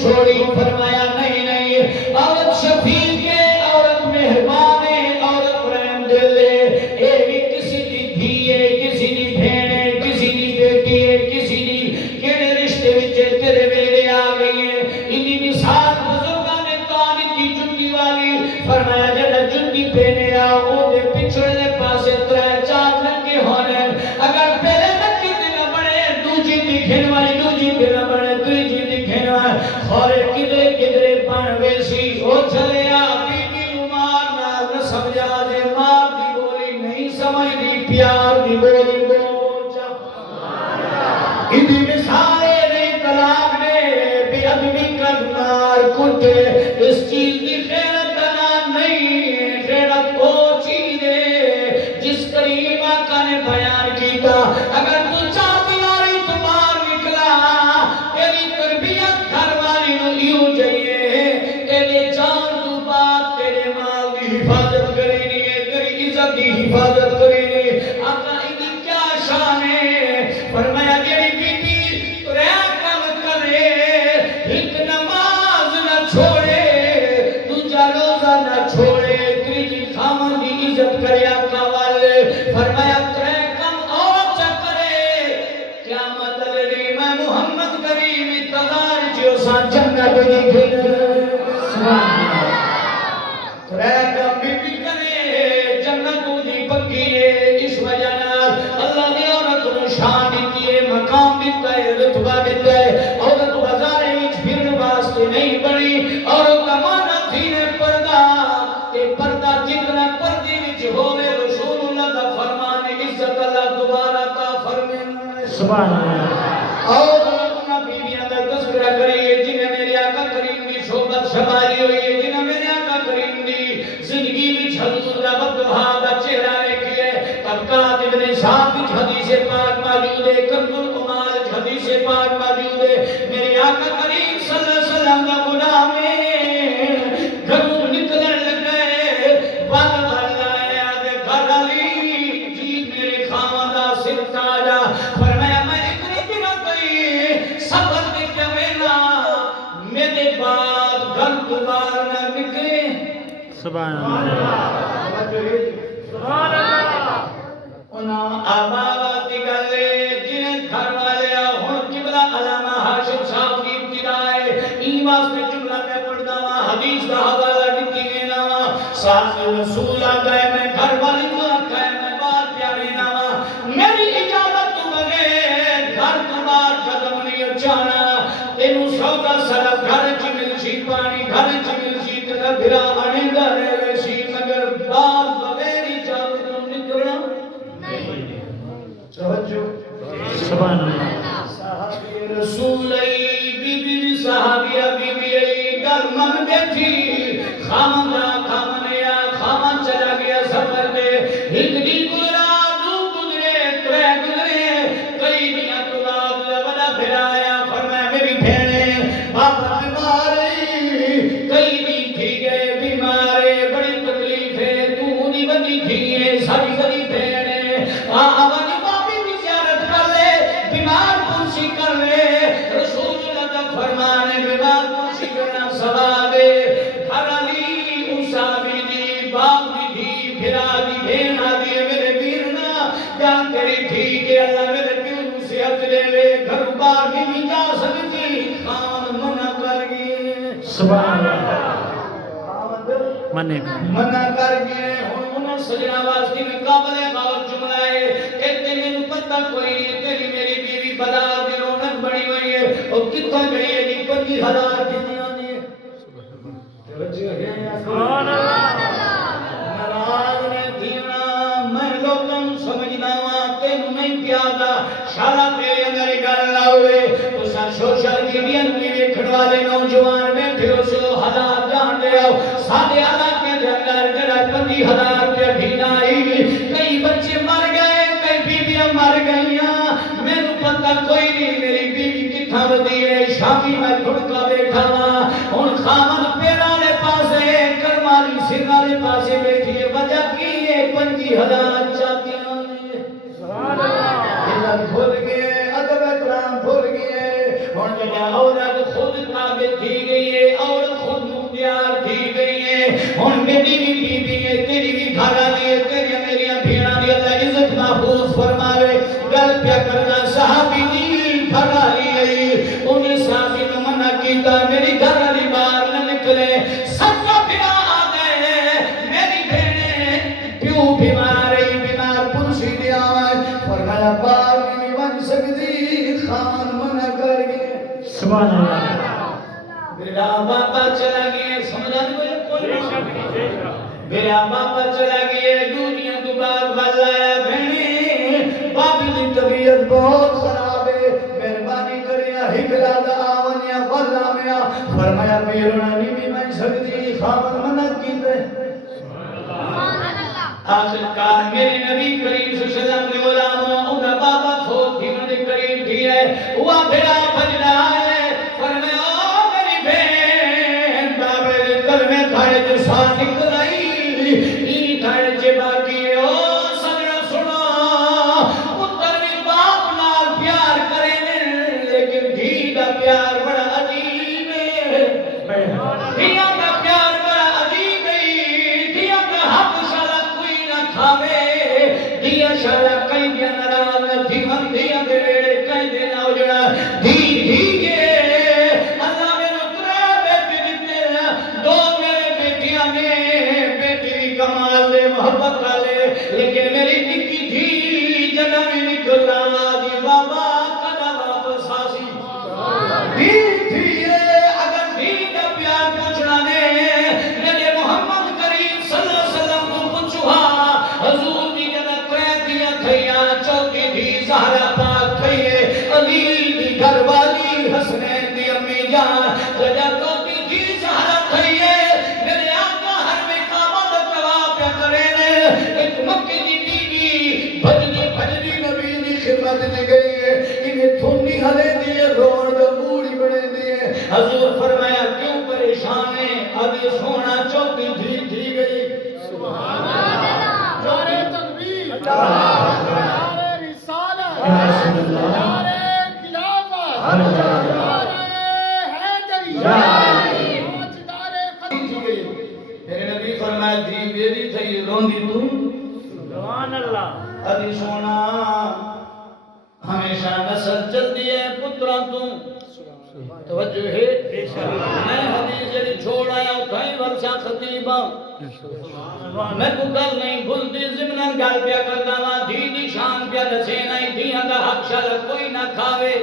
چھوڑی فرمایا نہیں نہیں عورت شفیق ہے عورت مہربان ہے عورت رحم دل ہے اے بھی کسی دی دھی ہے کسی دی بہن ہے کسی دی بیٹی ہے کسی دی کیڑے رشتے وچ تیرے ویلے آ گئی ہے انہی مثال بزرگاں نے کہانی دی جُتی والی فرمایا جڑا جُتی پہنے آ او دے پچھڑے پاسے ترے چار نکے ہونے اگر پہلے نکے تے نہ بڑے دوجی دی گھن والی دوجی تے نہ بڑے تیجی دی گھن والی خورے کدرے کدرے بن ویسی او چلے آ بی بی مار نہ سمجھا دے مار دی بولی نہیں سمجھ دی پیار دی بولی بول جا ادھی مثالے نہیں طلاق نے بے ادبی کا نار کتے اس چیز دی خیرت نام نہیں خیرت او چیز ہے جس کریم آقا نے بیان کیتا اگر تو چاہتی آری تو باہر نکلا تیری تربیت گھر والی نو یوں جائیے تیرے جان تو بات تیرے مال دی حفاظت کرینی ہے تیری عزت دی حفاظت کرینی ہے آقا ادھی کیا شان ہے فرمایا جیڑی بی بی ترے کم کرے ایک نماز نہ چھوڑے دوجا روزہ نہ چھوڑے تیری خامن دی عزت کرے آقا والے فرمایا ترے کم اور چکرے قیامت علی میں محمد کریم اتدار جو سا جنت دی گھن سبحان اللہ ترے کم بی بی کرے جنت دی پکی ہے اس وجہ نال اللہ نے عورت نو شان دیتی ہے مقام دیتا ہے رتبہ دیتا ہے عورت بازار وچ پھرن واسطے نہیں بنی عورت دا مانا تھی نے پردہ تے پردہ جتنا پردے وچ ہوے رسول اللہ دا فرمان عزت اللہ دوبارہ عطا فرمائے سبحان اللہ اور اپنا بیویاں دا تذکرہ کریے جنہیں میرے آقا کریم دی صحبت شماری ہوئی ہے جنہیں میرے آقا کریم دی زندگی وچ حضور دا وضحا دا چہرہ دیکھیے طبقات ابن صاحب وچ حدیث پاک موجود ہے کنز العمال وچ حدیث پاک موجود ہے میرے آقا کریم صلی اللہ علیہ وسلم دا غلام ہے گھروں نکلن لگے ول ول آیا دے گھر علی جی میرے خاواں دا سر تاجا فرمایا میں اتنی دنوں گئی سفر تے کیویں میرے بعد گھر تو باہر نہ نکلے سبحان اللہ سبحان اللہ انہاں آباد دی گلے جنہیں گھر والے ہن قبلہ علامہ ہاشم صاحب دی ابتدا ہے این واسطے جملہ میں پڑھدا وا حدیث دا حوالہ دتی گیا وا ساتھ رسول آ گئے میں گھر والی کو آکھا ہے میں بات پیارے نا میری اجازت تو بغیر گھر تو باہر قدم نہیں جانا تینوں سودا سارا گھر چ مل سی پانی گھر چ مل سی تیرا بھرا آندا رہے سی مگر باہر بغیر اجازت تو نکلنا سبحان اللہ صحابی رسول بی بی صحابیہ بی بی گھر من بیٹھی خامن یا خامن چلا گیا سفر میں ایک دی گزرا دو گزرے ترے گزرے کئی دنیا تو بعد ودا پھر آیا فرمایا میری بہنیں بابا بیمار کئی دن تھی گئے بیمار بڑی تکلیف ہے تو نہیں بندی تھی ہے ساری بڑی بہنیں آوانی کر لے رسول اللہ کا فرمان ہے بیمار پوچھی کرنا ثواب ہے گھر علی اسابی دی باپ دی بھی پھرا دی بہن آدھی میرے بیرنا جان تیری ٹھیک ہے اللہ میرے پیو صحت دے لے گھر باہر بھی نہیں جا سکتی خامد منع کر گئے سبحان اللہ منع کر گئے انہوں سجنا واسطے میں قابل غور جملہ ہے کہتے میں نے پتہ کوئی تیری میری بیوی بازار دی رونق بڑی ہوئی ہے اور کتنا گئی ہے جی 25,000 کتنی آنی ہے سبحان اللہ نراز نے دینا میں لوگوں سمجھنا ہوا تینوں نہیں پیادا شالا تیرے اندر گل نہ ہوئے تو سا سوشل میڈیا کی ویکھن والے نوجوان بیٹھے ہو سو حالات جان دے آؤ سارے علاقے دے اندر جڑا 25,000 روپیہ ڈھیلا آئی کئی بچے مر گئے کئی بیویاں مر گئیاں میرے پتہ کوئی نہیں میری بیوی کتھاں ودی ہے شامی میں ٹھڑکا بیٹھا ہن خامن پیراں دے پاسے کرمالی سر والے پاسے بیٹھی ہے وجہ کی ہے 25,000 چاہتیاں نے سبحان اللہ بھول گئے ادب احترام بھول گئے ہن جڑا عورت خود خود قابل تھی گئی ہے، عورت خود مختار تھی گئی ہے. ہن میری بھی بیوی ہے، تیری بھی گھر والی ہے، تیری میری بھیڑاں دی اللہ عزت محفوظ فرماوے. گل پیا کرنا صحابی دی گھر والی ہے، انہیں صحابی نو منع کیتا میری گھر والی باہر نہ نکلے. سب بنا آ گئے، میری بہن پیو بیمار ہے، بیمار پرسی دیا فرمایا باہر نہیں بن سکتی، خان منع کر گئے. سبحان اللہ. میرا باپا چلا گیا، سمجھا نہیں کوئی؟ میرا باپا چلا گیا دنیا تو بعد بلایا بہنی باپی کی طبیعت بہت خراب ہے، مہربانی کریا ہکلا دا آونیا بلا میا فرمایا میرنا نہیں بھی میں سکتی، خامن منع کی دے. آخر کار میرے نبی کریم صلی اللہ علیہ وسلم نے غلاموں انہا بابا فوت تھی انہوں نے کریم تھی ہے وہ بھڑا بھجنا ہے. فرمایا او میری بہن بابے کلمے کھڑے جو ساتھ نکل آئی این کھڑے جے باقی او سجنا سنا پتر بھی باپ نال پیار کرے لیکن دھی دا پیار بڑا عجیب ہے. دھیاں دا پیار بڑا عجیب ہے، دھیاں دا حق شالا کوئی نہ کھاوے، دھیاں شالا کئی دیا نراز نہ تھی من دھیاں دے ویڑے کئی دے نہ اجڑا دھی گے. اللہ میرے اترے بیٹی دیتے دو میرے بیٹیاں نے بیٹی بھی کمال دے محبت والے لیکن میری نکی دھی جگہ میں نکلا دی بابا کدا واپس آسی. دھی تھی اگر دھی کا پیار پوچھنا نے میرے محمد کریم صلی اللہ علیہ وسلم کو پوچھوا حضور دی جگہ قریدیاں تھیاں چوکی دھی زہرا پاک تھئیے علی دی گھر والی حسنین دی امی جان جگہ چوکی دھی زہرا تھئیے. میرے آقا ہر میں کعبہ دا طواف پیا کرے ایک مکے دی بیوی بھجنی نبی دی خدمت دی گئی ہے انہیں تھونی ہلے دیے روڑ دا موڑی بڑے دیے. حضور فرمایا کیوں پریشان ہے ابھی سونا چوکی تھی گئی. سبحان اللہ. نعرہ تکبیر، نعرہ رسالت، نعرہ خلافت، نعرہ حیدری، تاجدار خدیجہ. میرے نبی فرمایا تھی میری تھی روندی تو سبحان اللہ. ابھی سونا ہمیشہ نسل چلتی ہے پترا تو توجہ ہے. میں حدیث جڑی چھوڑ آیا اٹھائی ورشا خطیبہ میں کو گل نہیں بھولتی ضمن گل پیا کرتا وا دھی دی شان پیا دسے نہیں دھیاں دا حق شالا کوئی نہ کھاوے.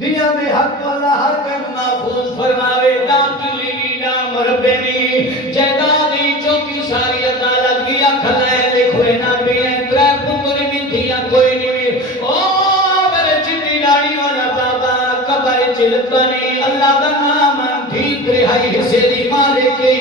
دیا میں حق والا ہر کم محفوظ فرماوے. ڈاکی لی ڈام ربنی جیدادی چوکی ساری عدالت گیا کھلائے لکھوے نہ بھی ہیں ترے پتر بھی دیا کوئی نہیں بھی. او میرے چٹی ڈاڑی والا بابا قبر چلتنی اللہ کا نام ٹھیک رہائی حصے دی مالک کی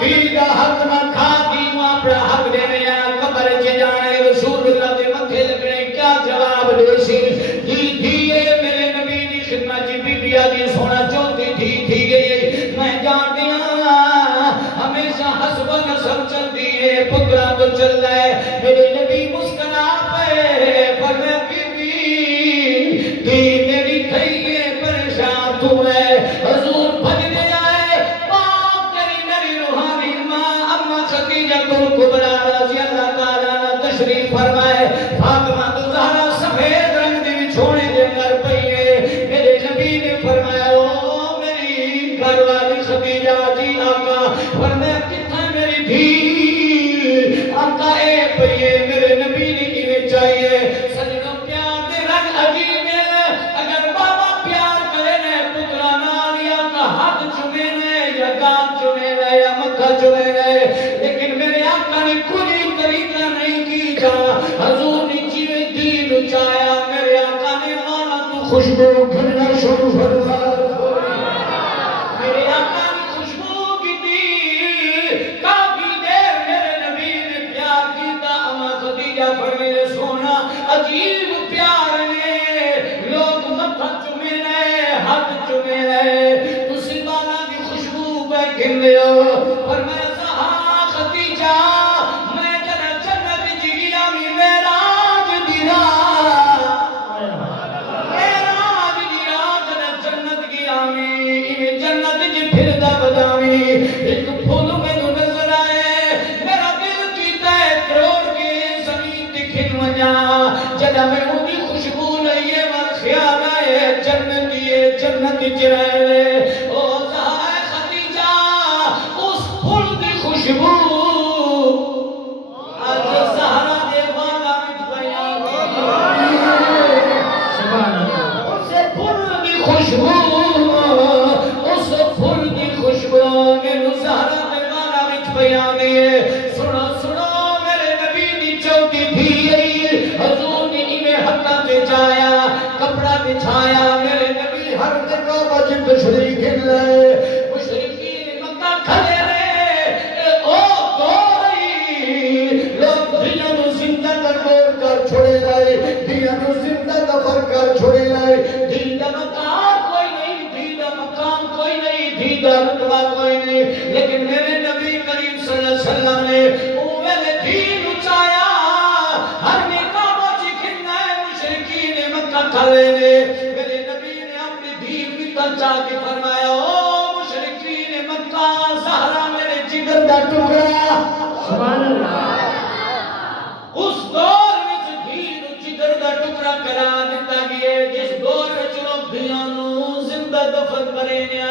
دھی دا حق نہ کھا دی وہاں پر حق دے رہا قبر چ جانے رسول اللہ دے متھے لگنے کیا جواب دے سی. دھی میرے نبی دی خدمت جی بی بیا دی سونا چوتی تھی گئی. میں جان دیا ہمیشہ حسب نسب چل دی ہے پترا تو چل رہا ہے. میرے نبی مسکرا پہ فرمایا بی بی دھی میری کھئی ہے پریشان تو ہے. حضور بھجنے آئے پاک تیری میری روحانی ماں اما خدیجہ الکبریٰ رضی اللہ تعالیٰ تشریف فرمائے. فاطمہ تو زہرا سفید رنگ دی چھوڑے دے کر پئی ہے. میرے نبی نے فرمایا او میری گھر والی خدیجہ جی آقا فرمایا کتنا میری دھی آقا اے پئی ہے. میرے نبی نے انہیں چاہیے سجنوں پیار دے رنگ عجیب ہے. اگر بابا پیار کرے نے پترا نال یا کا ہاتھ چومے نے یا گال چومے نے یا متھا چومے نے لیکن میرے آقا نے کوئی طریقہ نہیں کی جا. حضور نے جیوے دین چایا میرے آقا نے مانا تو خوشبو گھرنا شروع فرما. میرے آقا نے خوشبو کی دی کافی دیر میرے نبی نے پیار کیتا. اما خدیجہ فرمیے سونا عجیب پیار نے لوگ متھا چومے نے ہاتھ چومے نے تسی بالا دی خوشبو پہ گھندے ہو. فرمایا سہا خدیجہ میں جنا جنت جگیا بھی معراج دی رات وچ رہے او زہرا خدیجہ اس پھل دی خوشبو اج زہرا دے والا وچ بیان سبحان اللہ اس پھل دی خوشبو اس پھل دی خوشبو میرے زہرا دے والا وچ بیان ہے سنو سنو میرے نبی دی چوٹی تھی حضور نے انہیں ہتھا بچایا کپڑا بچھایا میرے نبی ہر جگہ بج تشریف لے مشرکین مکہ کھڑے رہے او کوئی لوگ دنیا نو زندہ دور کر چھوڑے لائے دنیا نو زندہ دفر کر چھوڑے لائے دین دا مقام کوئی نہیں دین دا مقام کوئی نہیں دین دا رتبہ کوئی نہیں لیکن میرے نبی کریم صلی اللہ علیہ وسلم نے اوہ دین اچایا ہر نکابہ چکھنا ہے مشرکین مکہ کھڑے نے میرے نبی نے اپنی دین بھی تنچا کے فرمایا او مشرکین مکہ زہرا میرے جگر دا ٹکڑا سبحان اللہ اس دور وچ دین جگر دا ٹکڑا کرا دیتا گیا جس دور وچ لوگ دیانوں زندہ دفن کرے نے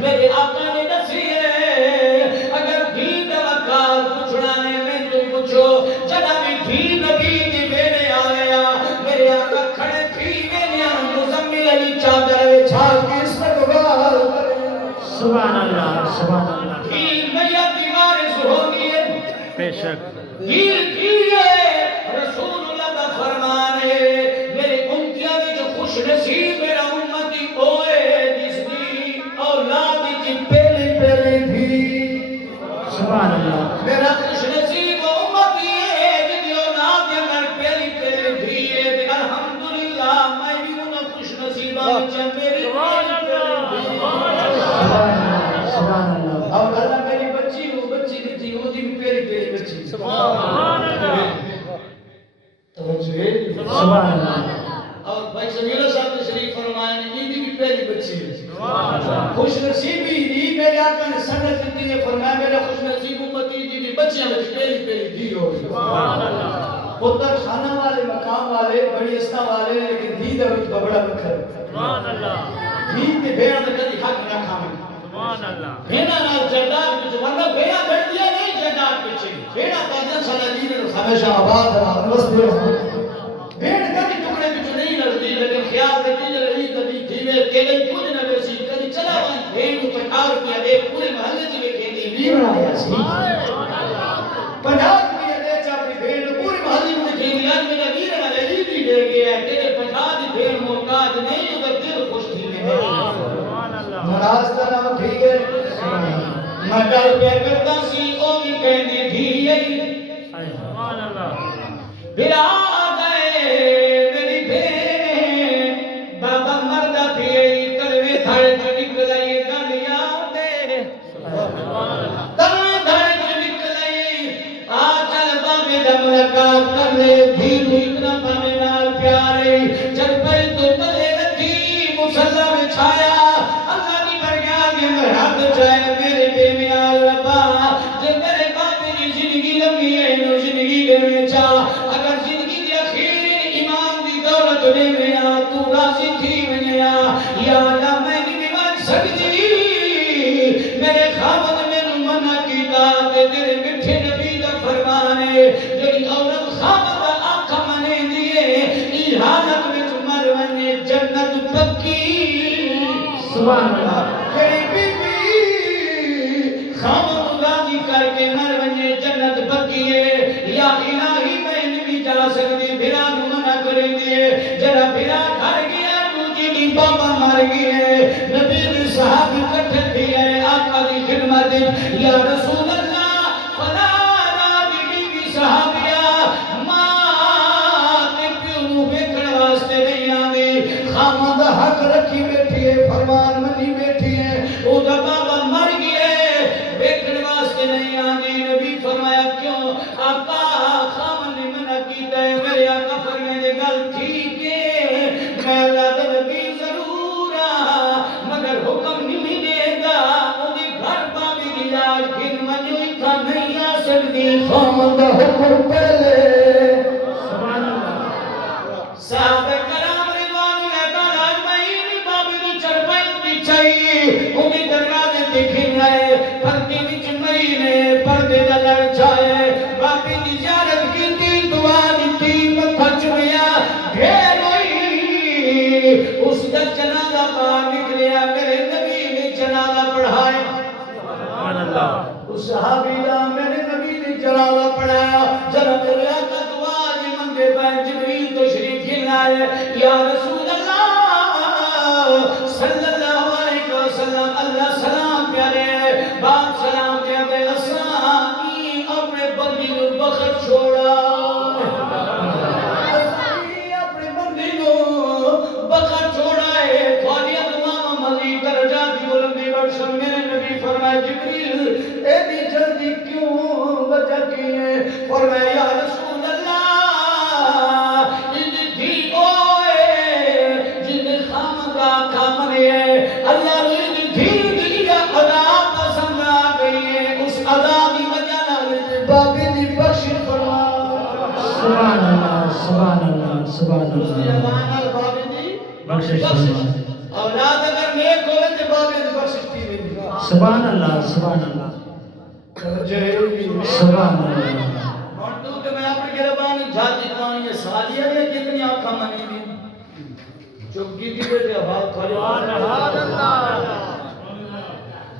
میرے آقا نے دسی ہے اگر دین دا وقار پوچھنا ہے میں تو پوچھو جدا بھی دین نبی دی میرے آیا میرے آقا کھڑے تھی میرے مزمل علی چادر بچھا کے استقبال سبحان اللہ سبحان اللہ دین میاں دیوار سہونی ہے بے شک دین کی ہے رسول اللہ کا فرمان ہے میرے امتیاں میں جو خوش نصیب میرا امتی ہوئے جس دی اولاد کی پہلی پہلی تھی سبحان اللہ میرا خوش نصیب امتی ہے جس دی اولاد کی پہلی پہلی تھی الحمدللہ میں بھی انہوں خوش نصیبہ میں میری سبحان اللہ اور اللہ میری بچی وہ بچی دی تھی وہ دی بھی پہلی پہلی بچی سبحان اللہ توجہ ہے سبحان اللہ اور بھائی سمیلہ صاحب تشریف فرمائے نے یہ بھی پہلی بچی ہے سبحان اللہ خوش نصیبی دی میرے آقا نے سنت دیتی ہے فرمایا میرا خوش نصیب امتی دی بھی بچیاں میں پہلی پہلی دی ہو سبحان اللہ پتر خانہ والے مقام والے بڑی اسنا والے لیکن دی دا رتبہ بڑا بکھر سبحان اللہ دی کے بھیڑا میں کدی حق نہ کھامے سبحان اللہ بھیڑا نال جائیداد پیچھے ورنہ بھیڑا بڑھ دیا نہیں جائیداد پیچھے بھیڑا تاجن صلی جی نے ہمیشہ آباد رہا نوستے بھیڑ کبھی ٹکڑے پیچھے نہیں لڑتی لیکن خیال دیتی رہی کبھی دھیمے کیلے کچھ نہ بیسی کبھی چلا وہاں بھیڑ کو 50 روپیہ دے پورے محلے سے بھی کھیلی بھی بنایا سی 50 روپیہ دے چاپی بھیڑ پورے محلے میں کھیلی آج میرا ویر والے لی بھی دے گیا ہے کہ 50 دی بھیڑ محتاج نہیں ادھر دل خوش تھی میں ناراض طرح ٹھیک ہے میں ڈال پہ کرتا سی او بھی کہنے بھی یہی سبحان اللہ پھر آ گئے میری بھین بابا مردہ تھی کلوے دھڑ جو نکل آئی گن یادے کلوے دھڑ جو نکل آئی آ چل بابے دا ملاقات کر لے دھیرو اتنا بابے نال پیارے چل پہل تو تلے رکھی مسلح بچھایا اللہ کی برگاہ میں مرحب جائے میرے بے میال ربا جے میرے بابے کی زندگی لمبی ہے نو زندگی دے میں چاہ اگر زندگی دی اخیر ایمان دی دولت دے میں آ تو راضی تھی میں آ یا اللہ میں نہیں بن سکتی میرے خامد میں منع کیتا تے تیرے مٹھے نبی دا فرمان ہے جڑی عورت خامد آنکھ منے دیے ای حالت میں مر ونے جنت پکی سبحان اللہ بی بی خامد راضی کر کے مر ونے جنت پکی ہے یا الہی میں نہیں جا سکتی بھرا منع کریں دیے جرا بھرا گھر گیا تجھے بھی بابا مر گئے نبی نے صحابی کٹھے دیے آقا دی خدمت یا رسول اللہ فلا نادی بی بی صحابیہ ماں تے پیو بیکھن واسطے نہیں آنے خامد حق رکھی بیٹھی ہے فرمان منی بیٹھی ہے او دا بابا مر گئے بیکھن واسطے نہیں آنے نبی فرمایا کیوں آقا خامد نے منع کیتا ہے میرے آقا فرمانے گل ٹھیک ہے میں اللہ دا نبی ضرور مگر حکم نہیں دے گا انہیں گھر پاوی گلاج گن منو اتھا نہیں آ سکتی خامد حکم پہلے سبحان اللہ صحابہ کرام رضوان اللہ تعالیٰ اجمعین بابی دی چرپائی دی انہیں دروازے دکھیں گئے پردے وچ مہینے پردے دا لڑ جائے باپی دی زیارت کی تھی دعا دیتی متھا چومیا ڈھیر ہوئی اس دا جنازہ باہر نکلیا میرے نبی نے جنازہ پڑھایا سبحان اللہ اس صحابی دا میرے نبی نے جنازہ پڑھایا جناب میرے آقا دعا دی منگے پائے جبریل تشریف لائے یا رسول اللہ صلی اللہ علیہ وسلم اللہ سلام پیارے باپ سلام دے اسائی اپنے بندی کو بخت چھوڑا اسائی اپنے بندی کو بخت چھوڑا ہے تھوڑی دعا مزید درجات کی بلندی بخشن میرے نبی فرمائے جبریل ایدی جلدی کیوں وجہ کی ہے فرمائے یا رسول اللہ اللہ رضی دھیر دیا عذاب پسند آ گئی ہے اس عذاب کی وجہ نہ بابی دی بخشش فرما سبحان اللہ سبحان اللہ سبحان اللہ بابی دی بخشش فرما اولاد اگر نیک ہوئے تو بابی دی بخشش تھی سبحان اللہ سبحان اللہ سبحان اللہ اور تو کہ میں اپنے گربانی جاتی پانی یہ سالیہ ہے کتنی آنکھا منی بھی چکی کی بیٹے حال کھڑے سبحان اللہ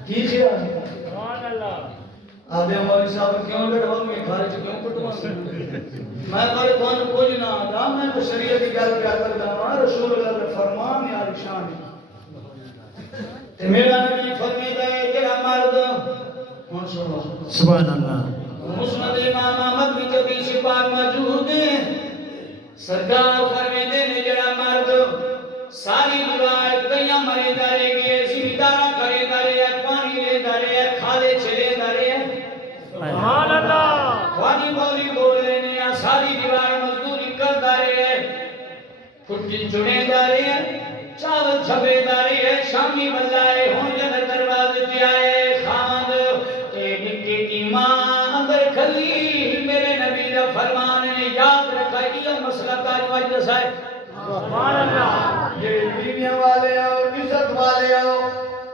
کی خیال سبحان اللہ آدھے ہماری صاحب کیوں لڑھوں گے خارج کیوں پٹھوں گے میں بارے کون کوئی نہ آدھا میں تو شریعت کی گل کیا کر دانا رسول اللہ کے فرمان یا رشان میرا نبی فرمیدہ ہے تیرا مرد سبحان اللہ مسند امام احمد میں کبھی سپاہ موجود ہیں سرکار فرمیدے نے جڑا مرد ساری روایت کیا مرے دارے گئے زمیندارہ کرے دارے پانی لے دارے کھالے چلے دارے سبحان اللہ خوانی بولی بول لینے ساری روایت مزدوری کر دارے پھٹی چڑے دارے چاول چھپے دارے شامی بلائے ہوں جب دروازے پہ آئے خاند نکے کی ماں اندر کھلی میرے نبی کا فرمان نے یاد رکھا یہ مسئلہ کاری وجہ سے سبحان اللہ یہ بیویاں والے آؤ عزت والے آؤ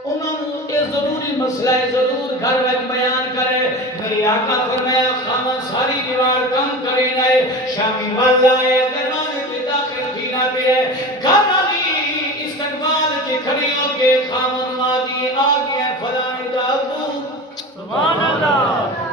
انہوں نے یہ ضروری مسئلہ ہے ضرور گھر وقت بیان کرے میری آقا فرمایا خامن ساری دیوار کم کرے نئے شامی والا ہے دروازے پہ داخل تھینا پہ ہے گھر والی استقبال کے کھڑی ہو کے خامن مادی آگے فلانے دابو سبحان اللہ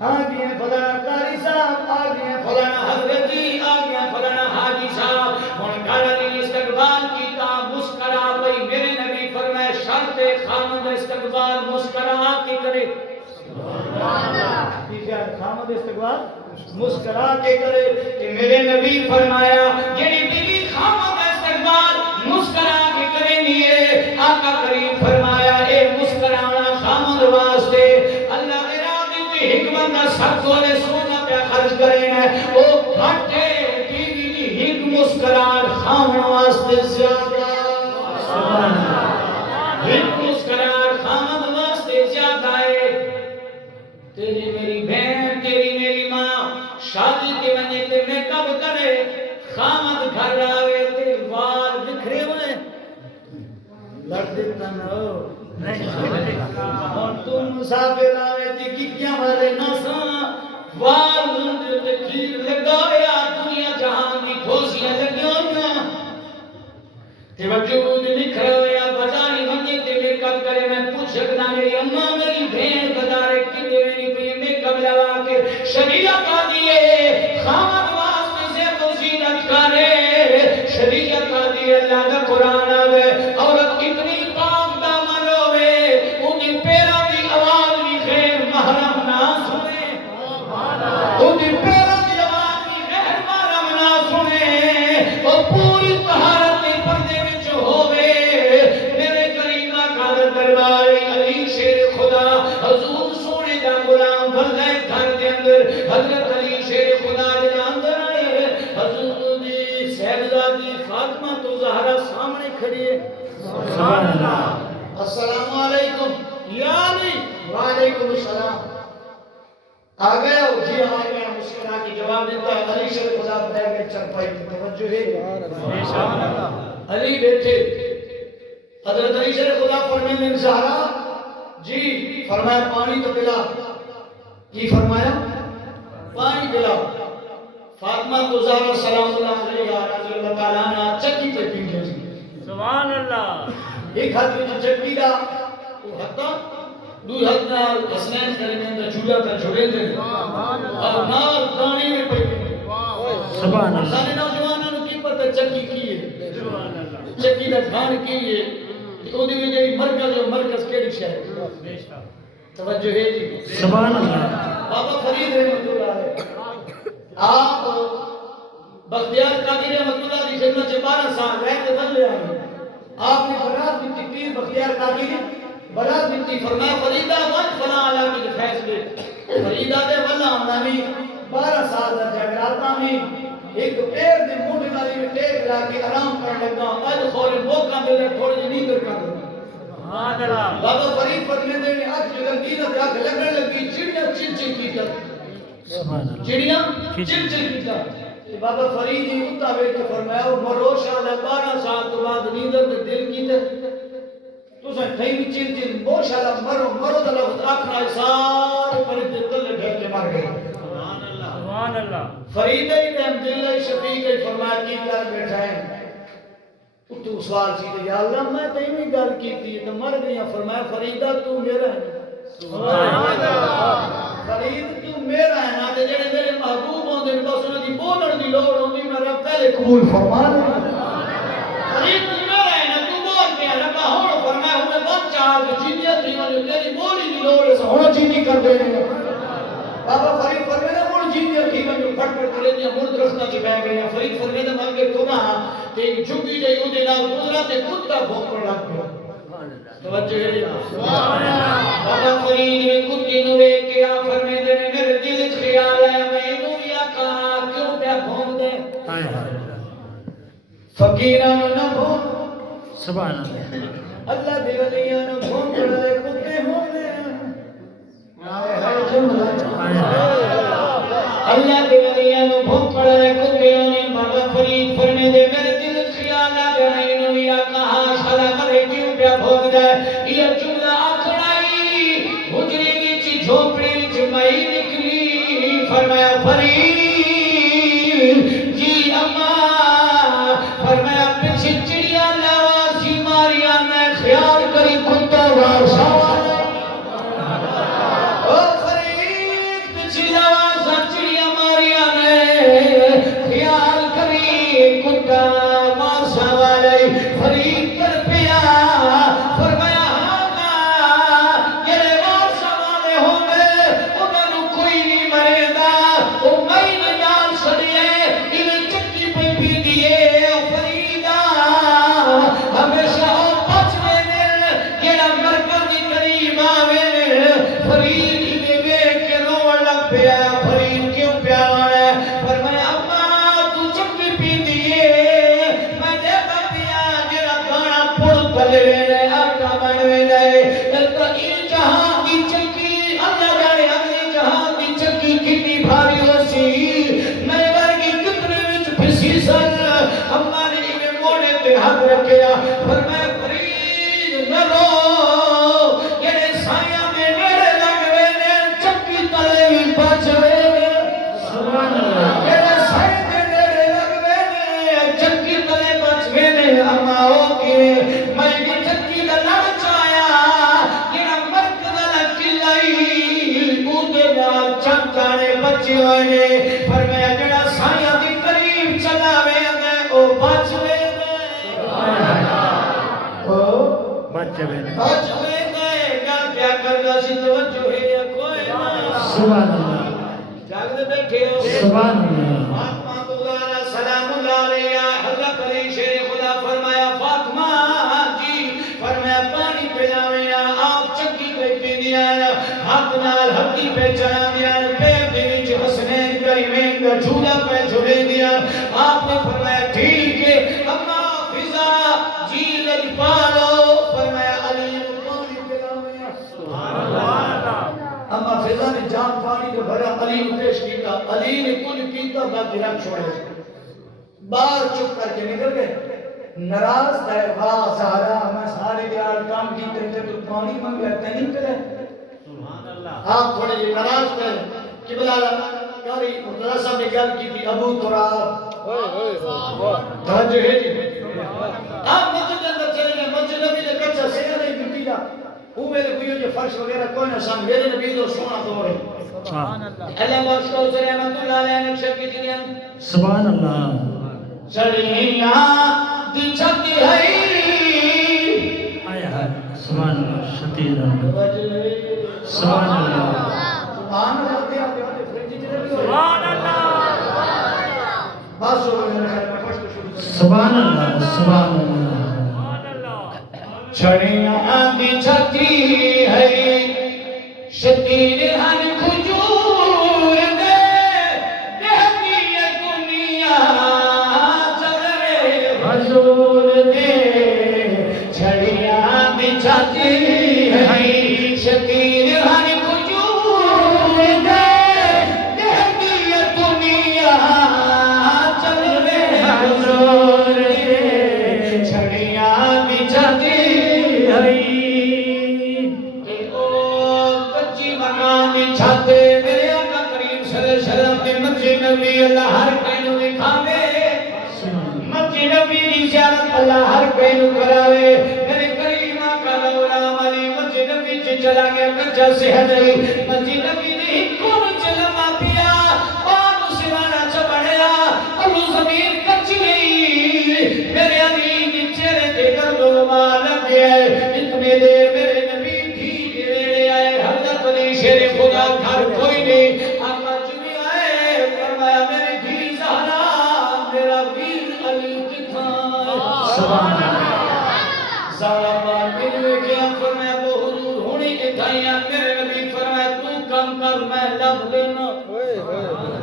آگے ہیں فلانا قاری صاحب آگے ہیں فلانا حضرتی آگے ہیں فلانا حاجی صاحب اور گھرالی استقبال کی تا مسکرا بھئی میرے نبی فرمائے شرط خامد استقبال مسکرا کے کرے خامد استقبال مسکرا کے کرے کہ میرے نبی فرمایا یعنی بیوی خامد استقبال مسکرا کے کرے لیے آقا کریم فرمایا اے مسکرانا خامد واسطے اللہ حکمت نہ سب کو نے سونا پہ خرچ کریں ہیں او گھٹے بیوی کی ہک مسکران خامن واسطے زیادہ سبحان اللہ ہک مسکران خامن واسطے زیادہ ہے تیری میری بہن تیری میری ماں شادی کے وجہ تے میں کب کرے خامن گھر آوے تے وال بکھرے ہوئے لڑ دیتا نہ ہو اور تم مسافر آئے تھی کیکیاں والے ناساں وال مندر تکیر لگایا دنیا جہان کی کھوسیاں لگیاں تے وجود نکھر ہویا بازاری بنگے تے میک اپ کرے میں پوچھ سکنا میری اماں میری بہن بدارے کدے میری پہ میک اپ لگا کے شریعت آ دیے خامد واسطے سے وزینت کرے شریعت آ دیے اللہ کا قرآن آ گئے عورت اتنی حضرت علی شیر خدا کے اندر آئے حضور دی صاحبزادی فاطمہ تو زہرا سامنے کھڑی ہے سبحان اللہ السلام علیکم یا علی وعلیکم السلام آ گئے ہو جی آ گئے مسکرا کے جواب دیتا ہے علی شیر خدا بیٹھ کے چرپائی کی توجہ ہے سبحان اللہ علی بیٹھے حضرت علی شیر خدا فرمائے زہرا جی فرمایا پانی تو پلا. کی فرمایا؟ پانی پلا. فاطمہ کو زہرا سلام اللہ علیہ رضی اللہ تعالیٰ عنہ چکی پہ پی گئی. سبحان اللہ. ایک ہاتھ میں چکی دا وہ ہاتھا دو ہاتھ نال حسنین کرنے دا چولہا کا چھوڑے دے اور نال دانی میں پہ گئی. سبحان اللہ. سارے نوجوانوں نے کی پتہ چکی کی ہے؟ چکی دا کھان کی ہے. او دی وچ جڑی مرکز کیڑی شے ہے؟ توجہ ہے جی. سبحان اللہ. بابا فرید رحمۃ اللہ علیہ آپ بختیار قادری رحمۃ اللہ کی خدمت سے 12 سال رہ کے بدلے آئے. آپ نے برات بنتی پیر بختیار قادری برات بنتی فرمایا فریدہ ون فلاں علاقے کے فیصلے فریدہ دے ولا آمنامی 12 سال دا جگراتا میں ایک پیر دے موڈ نالی میں ٹیک لا کے آرام کرنے لگا. اج خور موقع ملے تھوڑی جی نیند کر لوں. سبحان اللہ. بابا فرید فرمے دے نے اج جگہ نیند تے اگ لگنے لگی چڑیا چن کی کر سبحان اللہ. چڑیا چن کی کر. بابا فرید ہی اتا ویٹ کے فرمایا مرو شاہ 12 سال تو بعد نیند تے دل کی تے تو سے تھئی چن ماشاءاللہ مرو دا لفظ اکھنا سارے فرید دے تلے ڈھل کے مر گئے. سبحان اللہ. فرید رحمت اللہ شفیق فرمایا کی کر بیٹھا ہے تو سوال چیتے یا اللہ میں تیوں ہی گل کیتی تو مر گئی. فرمایا فریدہ تو میرا ہے. سبحان اللہ. فرید تو میرا ہے نا تے جڑے میرے محبوب ہوندے نے بس انہاں دی بولن دی لوڑ ہوندی میں رب پہلے قبول فرما لے. فرید تو میرا ہے نا تو بول کے رب ہن فرمایا ہن بن چاہ جیندیاں تھی میں تیری بولی دی لوڑ ہے ہن جیندی کر دے. بابا فرید فرمایا ہن جیندیاں تھی میں پھٹ پھٹ کرے دیا مڑ درختاں چ بیٹھ گیا. فرید فرمایا میں اگے تو نہ تے جھگی جئی اودے نال گزرا تے کتا بھونکن لگ پیا. توجہ ہے. سبحان اللہ. بابا فرید نے کتے نو ویکھ کے آپ فرمیندے نے میرے دل وچ خیال ہے مینوں یا کہا کیوں پیا بھونک دے. فقیراں نہ بھونک سبحان اللہ. اللہ دے ولیاں نو بھونک والے کتے ہوندے اللہ دے ولیاں نو بھونک والے کتے ہوندے. بابا فرید فرمیندے میرے دل وچ خیال ہے مینوں یا کہا شالا مرے کیوں پیا بھونک دے. یہ جملہ آکھڑائی حجری وچ جھوپڑی وچ مئی نکلی. فرمایا فرید جی اما فرمایا پیچھے چڑیا لاواسی ماریا میں خیال کری کتا وارسا او فرید پیچھے لاواسا چڑیا ماریا میں خیال کری کتا وارسا والے. فرید کر پیا فرمایا ہاں جڑے وارسا والے ہوں گے انہاں نوں کوئی نہیں مرے گا. او مئی نے جان سڑیے انہیں چکی پہ پی دیے. فریدا ہمیشہ او بچوے نے جڑا مرکز دی قریب آوے. فرید انہیں ویکھ کے روਣ لگ پیا. فرید کیوں پیا رونا؟ فرمایا اما تو چکی پی دیے میں دیکھا پیا جڑا گانا پڑ گلے نے آٹا بنوے لے. تے این جہاں دی چکی اللہ جانے اگلی جہاں دی چکی کتنی بھاری ہو سی. میں ورگی کتنے وچ پھسی سن. اما نے انہیں موڑے تے ہاتھ رکھیا. فرمایا فرید نہ رو جڑے سایاں دے نیڑے لگ وے نے چکی تلے وی بچ وے. سبحان اللہ. جڑے سایاں دے نیڑے لگ وے نے چکی تلے بچ وے نے. اما او کیویں میں بھی چکی دا لڑ چایا جڑا مرکز دا کلائی اودے نال چمکانے بچے ہوئے نے. فرمایا جڑا سایاں دی قریب چلا ویندا او بچ ویندا. او بچ بچ. بچ ویندا گل پیا کردا سی. توجہ ہے یا کوئی نہ. سبحان اللہ. جاگدے بیٹھے ہو. سبحان اللہ. فاطمہ کو لالا سلام اللہ علیہ حضرت علی شیر خدا فرمایا فاطمہ جی فرمایا پانی پلاویں آپ چکی پہ پیندیا ہاتھ نال ہڈی پہ چڑھاندیا پیر دے وچ حسنین کا ایویں کا جھولا پہ جھولے دیا. آپ نے فرمایا ٹھیک ہے اما فضا جی لجپالو. فرمایا علی نو پانی پلاویں. سبحان اللہ. اما فضا نے جام پانی کو بھرا علی کو پیش کیتا. علی نے کچھ کیتا باقی رکھ چھوڑے باہر چپ کر کے نکل گئے. ناراض ہے واہ سارا میں سارے دیار کام کیتے تے تو پانی منگیا تے نہیں کرے سبحان اللہ آپ تھوڑے جی ناراض تھے قبلہ کاری مدرسہ صاحب نے گل کی تھی ابو تراب توجہ ہے جی آپ مسجد اندر چلے گئے مسجد نبی نے کچا سینا نہیں مٹی دا وہ میرے کوئی جو فرش وغیرہ کوئی نہ سان میرے نبی تو سونا دور ہے سبحان اللہ اللہ بخش کو سے رحمت اللہ علیہ نے شک کی دنیا سبحان اللہ چڑیاں دی چھتی ہے آیا ہے سبحان اللہ شتیر سبحان اللہ سبحان اللہ دیا دیا فرج چلے سبحان اللہ بس ہو گئے میرے خیال میں فرش کو شروع کریں سبحان اللہ سبحان اللہ سبحان اللہ چھڑیاں دی چھتی ہے شتیر ہن کھجور دے دہتی ہے دنیا چلے حضور دے چھڑیاں دی چھتی ہے شتیر ہن کھجور دے دہتی ہے دنیا چلے حضور دے چھڑیاں دی چھتی چھاتے میرے آقا کریم صلی اللہ علیہ وسلم کے مسجد نبی اللہ ہر کینو دکھاوے مسجد نبی دی زیارت اللہ ہر کینو کراوے میرے کریم آقا غلام علی مسجد نبی چلا گیا کچا صحت ہے مسجد نبی نے کون چلما پیا اور سرانا چبڑیا اللہ زمین کچ گئی میرے علی دی چہرے تے گرد و غبار لگ گیا اتنے دیر میرے نبی تھی گیڑے آئے حضرت علی شیر خدا گھر کوئی نہیں آقا چمی آئے فرمایا میری دھی زہرا میرا ویر علی کتھا سبحان اللہ زہرا بار میرے کیا فرمایا وہ حضور ہونی اتھائیاں میرے نبی فرمایا تو کم کر میں لب لینا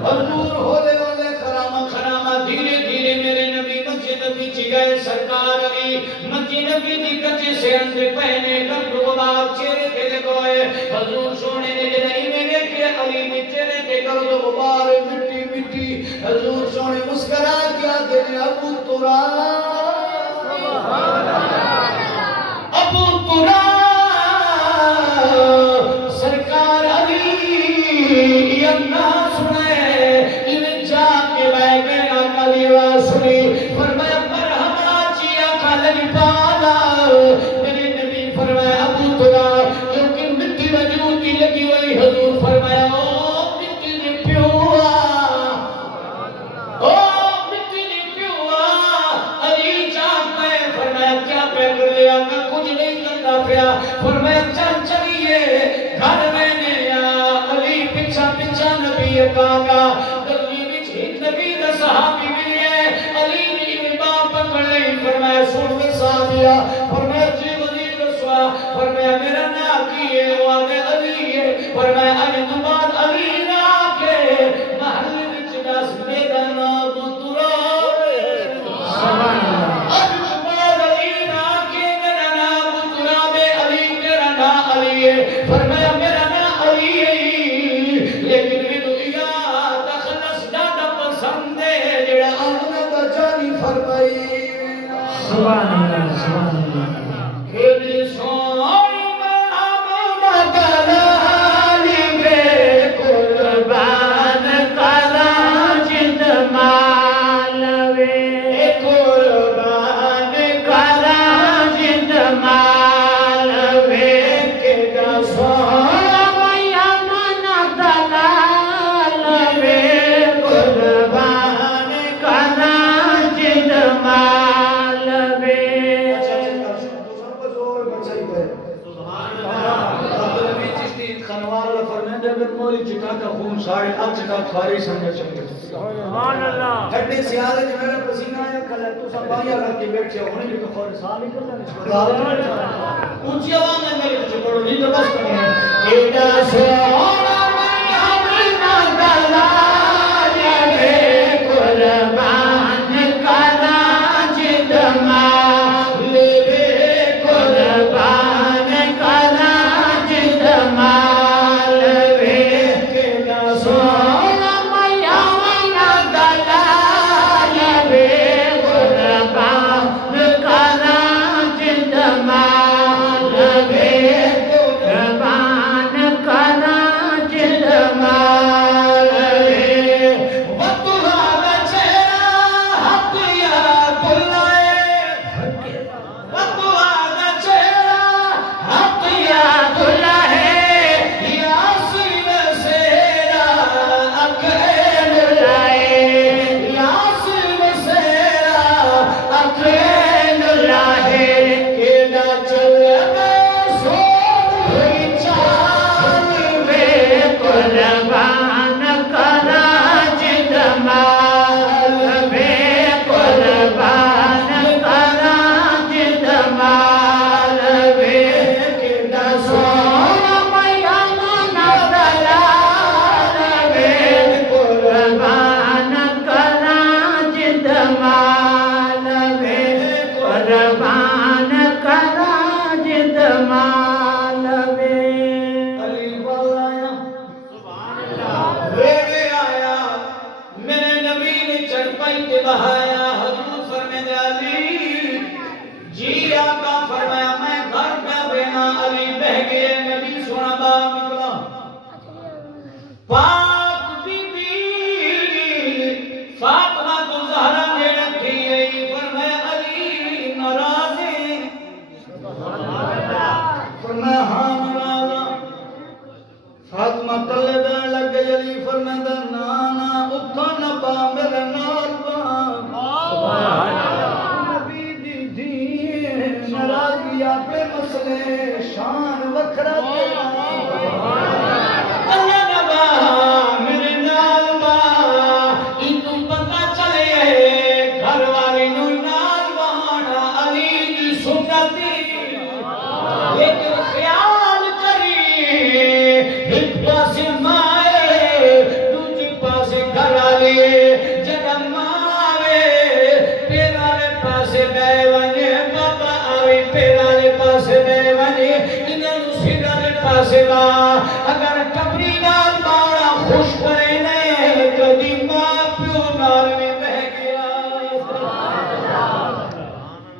حضور ہولے ہولے خرامہ خرامہ دھیرے دھیرے میرے نبی مسجد نبی چی گئے سرکار علی مسجد نبی دی کچے سے اندر پہنے گرد و غبار چہرے تے لگوئے حضور سونے نے جنہی میں دیکھے علی نے چہرے تے گرد و غبار مٹی مٹی حضور سونے مسکرا کیا دینے ابو تراب ابو تراب سرکار علی اللہ سنے انہیں جا کے بے گئے آقا لیوا سنی فرمایا مرحبا چیا خالج پالا میرے نبی فرمایا ابو تراب کیونکہ مٹی وجود کی لگی ہوئی حضور فرمایا او مٹی نے پیوا او مٹی نے پیوا علی جان پہ فرمایا کیا پہ کر لیا کہ کچھ نہیں کرتا پیا فرمایا چل چلیے گھر میں نے یا علی پچھا پچھا نبی پاگا گلی بچ ایک نبی دا صحابی ملے علی نے امام پکڑ لئی فرمایا سن میں صحابیہ فرمایا جی وزیر رسوا فرمایا میرا نا کیے وعدے علی ہے فرمایا علی دباد علی نا کے محل بچ دس میدان ابو تراب سبحان اللہ علی دباد علی نا کے میرا نا ابو تراب علی تیرا نا علی ہے فرمایا میرا نا علی ہے لیکن مینوں یاد تخلص دادا پسند ہے جڑا اپنا بچانی فرمائی سبحان اللہ سبحان اللہ کھیلی سوئی محمد دلالی بے قربان کلا جد مالوے قربان کلا جد مالوے کہ دسوئی محمد دلالی بے قربان کلا جد مالوے سبحان اللہ ٹھنڈے سیالے جو میرا پسینہ آیا کھلا تو سب باہیا کر کے بیٹھے ہونے بھی تو خور سال ہی کرتا نہیں اونچی آواز میں میرے کچھ پڑھو نہیں تو بس کریں ایڈا سونا محمد دلالی بے قربان کلا جد مالوے قربان کلا جد مالوے کہ سونا محمد دلالی بے قربان قربان کرا جد مالوے علی والا ویوے آیا میرے نبی نے چرپائی کے بہایا حضور فرمائے علی جی آقا فرمایا میں گھر پہ بینا علی بہ گئے نبی سونا باہر نکلا پاک بی بی فاطمہ تو زہرا نے رکھی گئی فرمایا علی ناراض ہیں فرمایا ہاں ناراض فاطمہ تلے دین لگ گئی علی فرمایا نانا اتھا نبا میرے نال با نبی دی دین ناراضی آپے مسئلے شان وکھرا تیرا اللہ نبا میرے نال با انتو پتہ چلے گھر والے نو نال بانا علی دی سنتی لیکن خیال کری ایک پاس مائے دوجی پاس گھر آلیے جگہ ماوے پیرالے پاس بیوانی بابا آوی پیرالے پاس بیوانی انہوں سیدھالے پاس با اگر کبری نال باڑا خوش کرے نہیں کدی ماں پیو نال میں بہ گیا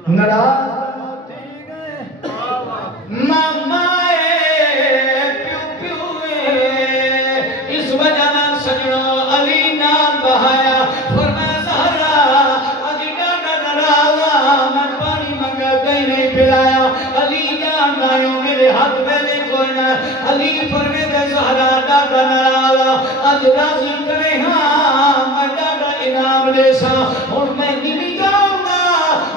نراز اس وجہ نال سجنو علی نام بہایا فرمایا زہرا علی ڈاڈا ناراضا میں پانی منگا کہیں نہیں پلایا علی جان بھائیوں میرے ہاتھ میں دے کوئی نہ علی فرمایا زہرا ڈاڈا ناراضا آج راضی کرے ہاں میں ڈاڈا انعام دے سا اور میں نہیں جاؤں گا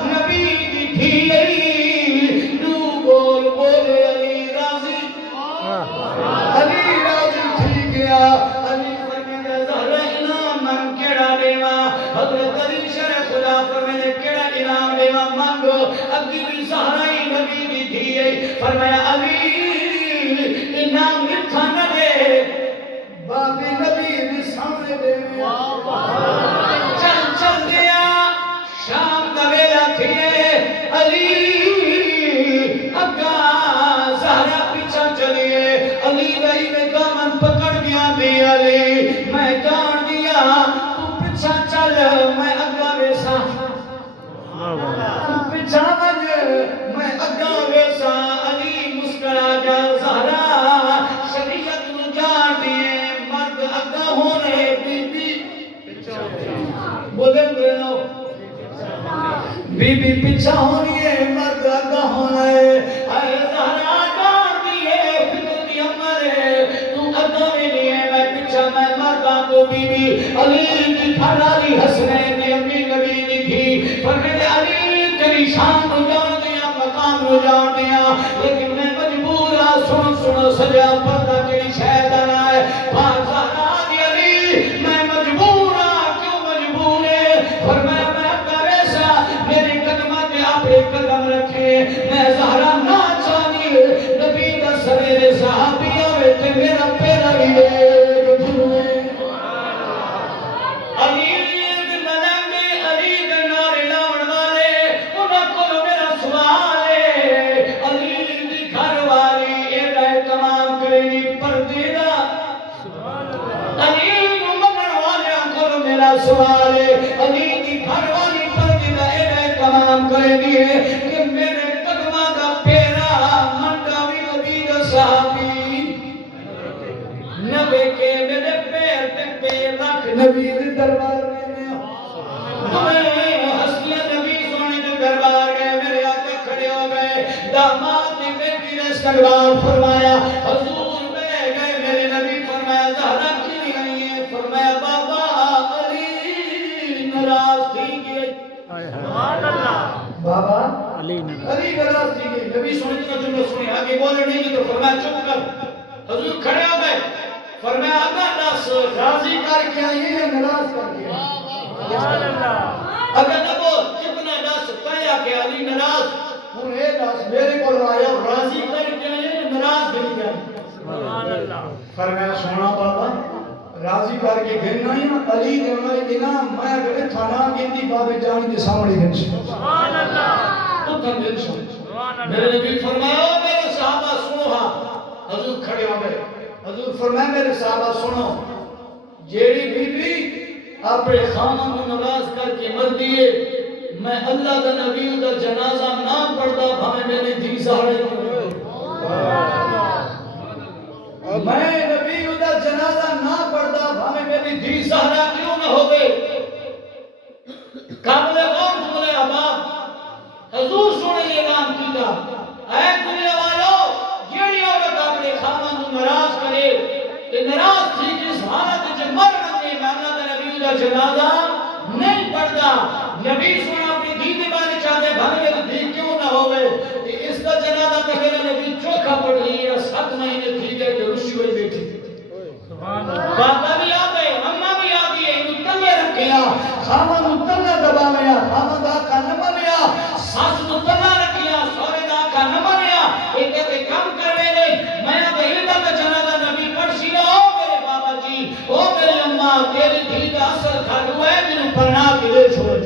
نبی دی تھی دو بول بولے علی راضی علی راضی تھی گیا علی فرمایا زہرا انعام من کیڑا دیوا حضرت علی شرع خدا فرمایا کیڑا انعام دیوا مانگو اگی بھی زہرا ہی نبی دی تھی فرمایا علی انعام لکھا نہ دے بابی نبی دی سامنے دے چل چل گیا شام دا ویلا تھی علی اگا زہرا پیچھا چلیے علی رہی میں دامن پکڑ گیا دی علی میں جان دیا تو پیچھا چل میں اگا ویسا تو پیچھا بج میں اگا ویسا علی مسکرا جا زہرا شریعت نو جان دیے مرد اگا ہونے بی بی بولے گرنو بی بی پیچھا ہونی ہے مرد اگا ہونا ہے اے زہرا جان دیے فکر دی عمر ہے تو اگا میں نہیں ہے میں پیچھا میں مردہ کو بی بی علی کی پھرالی حسنین نے اپنی نبی دی تھی فرمائے علی تیری شان کو جان دیا مقام کو جان دیا لیکن میں مجبورا سن سجا پردہ تیری شہدان آئے پاک زہرا دی علی میں مجبورا کیوں مجبور ہے فرمایا میں اپنا ویسا میری قدمات آپ ایک قدم رکھے میں زہرا نہ چاہنی نبی دا سویرے صحابی آوے تے میرا پیرا ہی لے علی دے ملنگے علی دے نارے لاؤن والے انہاں کو میرا سوال ہے علی دی گھر والی ایڈا تمام کرنی پردے دا علی نو منن والے کو میرا سوال ہے علی دی گھر والی پردے دا ایڈا تمام کرنی ہے کہ میرے قدمہ دا پیرا منڈا وی نبی دا صحابی نبی کے میرے پیر تے پیر رکھ نبی دے دربار میں ہستیاں نبی سونے کے دربار گئے میرے آقا کھڑے ہو گئے داماد نے بیٹی نے استقبال فرمایا حضور بہ گئے میرے نبی فرمایا زہرا کیوں آئی ہے فرمایا بابا علی ناراض تھی گئی بابا علی ناراض تھی گئی نبی سونے کا جملہ سنے آگے بولے نہیں تو فرمایا چپ کر حضور کھڑے ہو گئے فرمایا آقا دس راضی کر کے آئی ہے ناراض کر کے اگر نہ بول اتنا دس پہیا کہ علی ناراض ہوں اے دس میرے کو آیا راضی کر کے آئی ہے ناراض کر کے آئی فرمایا سونا بابا راضی کر کے گھرنا ہی علی دینا انعام میں اگر تھانا گندی بابے جان کے سامنے گھنش میرے نبی فرمایا میرے صحابہ سنو ہاں حضور کھڑے ہو گئے حضور فرمایا میرے صحابہ سنو جیڑی بی بی اپنے خامن کو ناراض کر کے مر دیے میں اللہ دا نبی دا جنازہ نہ پڑھتا بھاوے میری دھی سہارے میں نبی دا جنازہ نہ پڑھتا بھاوے میری دھی سہارا کیوں نہ ہو گئے قابل غور جملے احباب حضور سونے یہ کام کیتا اے دنیا والو جیڑی عورت اپنے خامن کو ناراض کرے کہ ناراض تھی جس حالت وچ مر گئی میں اللہ دا نبی دا جنازہ نہیں پڑھتا نبی سونا اپنی دھی دے بارے چاہتے بھاوے میری دھی کیوں نہ ہوئے اس کا جنازہ تو میرا نبی چوکھا پڑھ رہی ہے 7 مہینے تھی گئے کہ رشی ہوئی بیٹھی بابا بھی آ گئے اماں بھی آ گئی انہوں تلے رکھیا خامن تلے دباویا خامن دا کا نہ منیا ساس نو تلے رکھیا سورے دا کا نہ منیا ایک ایک کام کرے نہیں میں اب ہلدا کا جنازہ نبی پڑھسی نہ ہو میرے بابا جی او میری اماں تیری دھی دا اثر کھاڑو ہے جنہوں پڑھنا کے لے چھوڑ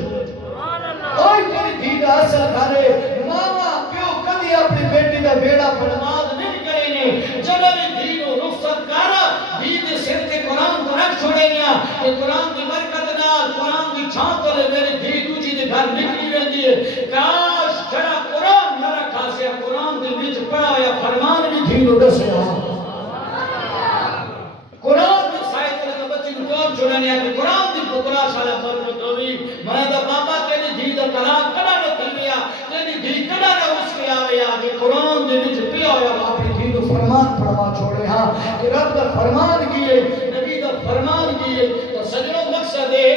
اوہ تیری دھی دا اثر کھاڑے ماما پیو کدی اپنی بیٹی دا بیڑا برباد نہیں کرے نے جنہوں دھی نو رخصت کارا دھی دے سر تے قرآن کو رکھ چھوڑے گیا کہ قرآن کی برکت نال قرآن کی چھانت لے میری دھی دوجی دے گھر نکلی رہتی ہے کاش جڑا قرآن نہ رکھا سے قرآن دے وچ پڑھا یا فرمان بھی دھی نو دسے قرآن میں سائے کرے بچی کو کون چھوڑنے ہے کہ قرآن دی پترا شالا برکت ہوئی میں دا بابا تیری دھی دا طلاق کڑا نہ تھی گیا تیری دھی کڑا نہ اس کے آوے کہ قرآن دے وچ پیا ہویا اپنی دھی نو فرمان پڑھوا چھوڑے ہاں کہ رب دا فرمان کیے نبی دا فرمان کیے تو سجنوں مقصد ہے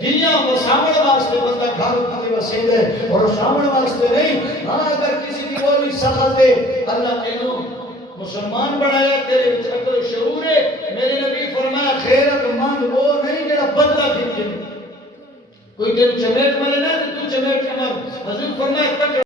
دنیا و سامنے واسطے بندہ گھر اپنے وسیل ہے اور سامنے واسطے نہیں ہاں اگر کسی کی بولی سخت ہے اللہ تینوں مسلمان بڑھایا تیرے وچ عقل و شعور ہے میرے نبی فرمایا خیرت مند وہ نہیں جڑا بدلہ گھن کوئی تیرے چمیٹ مرے نہ تو چمیٹ کے مر حضور فرمایا